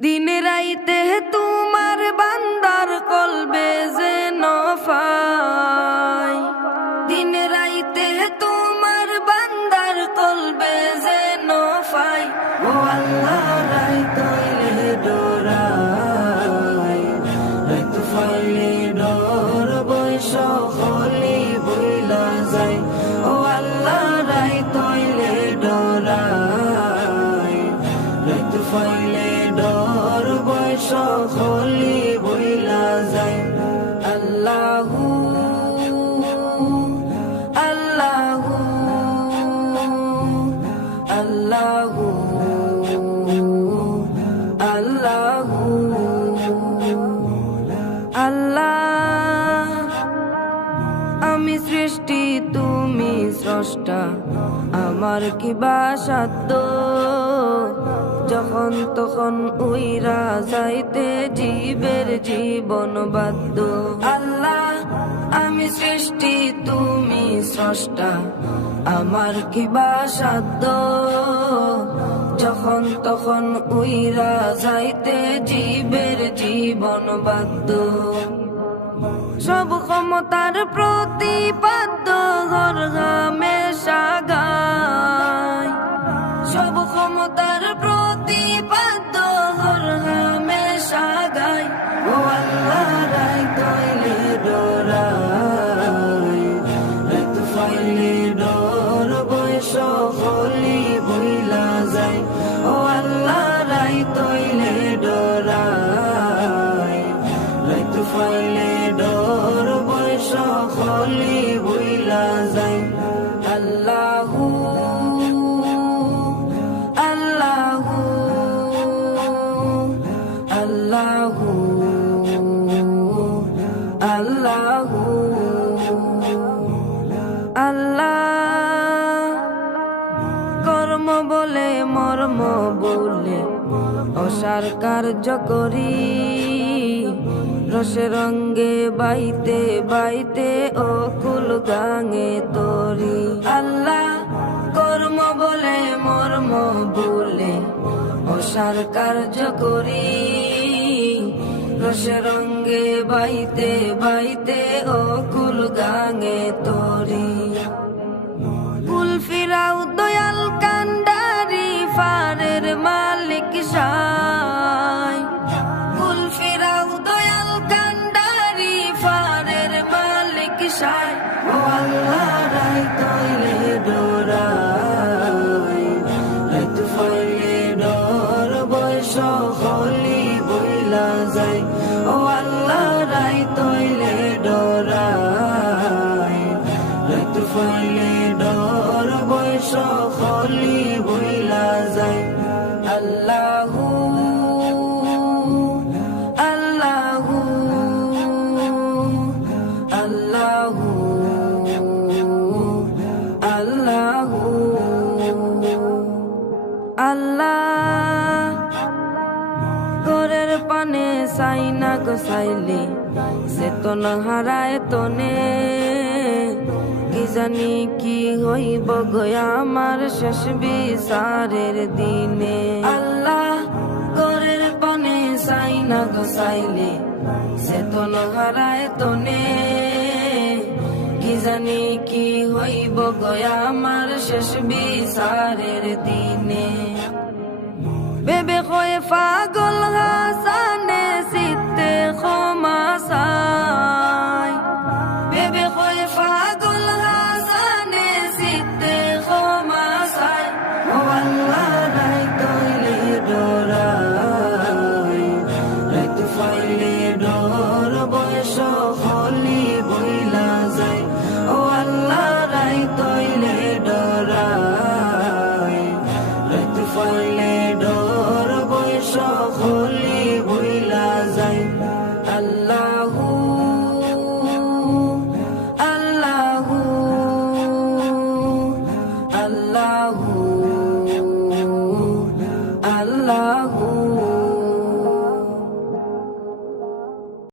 দিন রাইতে তোমার বান্দার কলবে যেন পাই, দিন রাইতে তোমার বান্দার কলবে যেন পাই। ও আল্লাহ রাইত হইলে ডরাই, রাইত ফাইলে ডর বৈশ হলি বইলা যায়। ও আল্লাহ রাইত হইলে ডরাই, রাইত ফাইলে ডর বৈশ হলি বইলা যায়। আল্লাহু আল্লাহু আল্লাহু আল্লাহু আল্লাহ। আমি সৃষ্টি তুমি স্রষ্টা, আমার কি বা সাধ্য, যখন তখন উইরা যাইতে জীবের জীবন বাধ্য। আল্লাহ আমি সৃষ্টি তুমি স্রষ্টা, আমার কি বা সাধ্য, যখন তখন উইরা যাইতে জীবের জীবন বাধ্য। সব ক্ষমতার প্রতিপাদ্য ঘর হামেশা গায়, সব ক্ষমতার প্রতিপাদ্য ঘর হামেশা গায়। ও আল্লাহ রাইত হইলে ডরাই, রাইত ফাইলে ডর বৈশ হলি বইলা যায়। ও আল্লাহ রাইত হইলে ডরাই, রাইত ফাইলে ডর বৈশ হলি বইলা যায়। আল্লাহু আল্লাহু আল্লাহু আল্লাহু আল্লাহ। কর্ম বলে মর্ম বলে অসার কার্য করি, রসে রঙ্গে বাইতে বাইতে অকুল গাঙে তরি। আল্লাহ কর্ম বলে মর্ম বলে অসার কার্য করি, রসে রঙ্গে বাইতে বাইতে অকুল গাঙে তরি। কুল ফিরাও দয়াল কান্ডারি ফারের মালিক সাই, কুল ফিরাও দয়াল কান্ডারি ফারের মালিক সাই। ও আল্লাহ রাইত হইলে ডরাই, রাইত ফাইলে ডর বৈশ হলি বইলা যায়। ও আল্লাহ রাইত হইলে ডরাই, রাইত ফাইলে ডর বৈশ হলি বইলা যায়। আল্লাহু আল্লাহু আল্লাহু আল্লাহু আল্লাহ। ঘরের পানে চাই না গোসাইলে সে তো না হারায় তনে, কি জানি কি হইব গয়া আমার শেষ বিচারের দিনে। আল্লাহ ঘরের পানে চাই না গোসাইলে সে তো না হারায় তনে, কি জানি কি হইব গয়া আমার শেষ বিচারের দিনে। বেবে হয়ে পাগল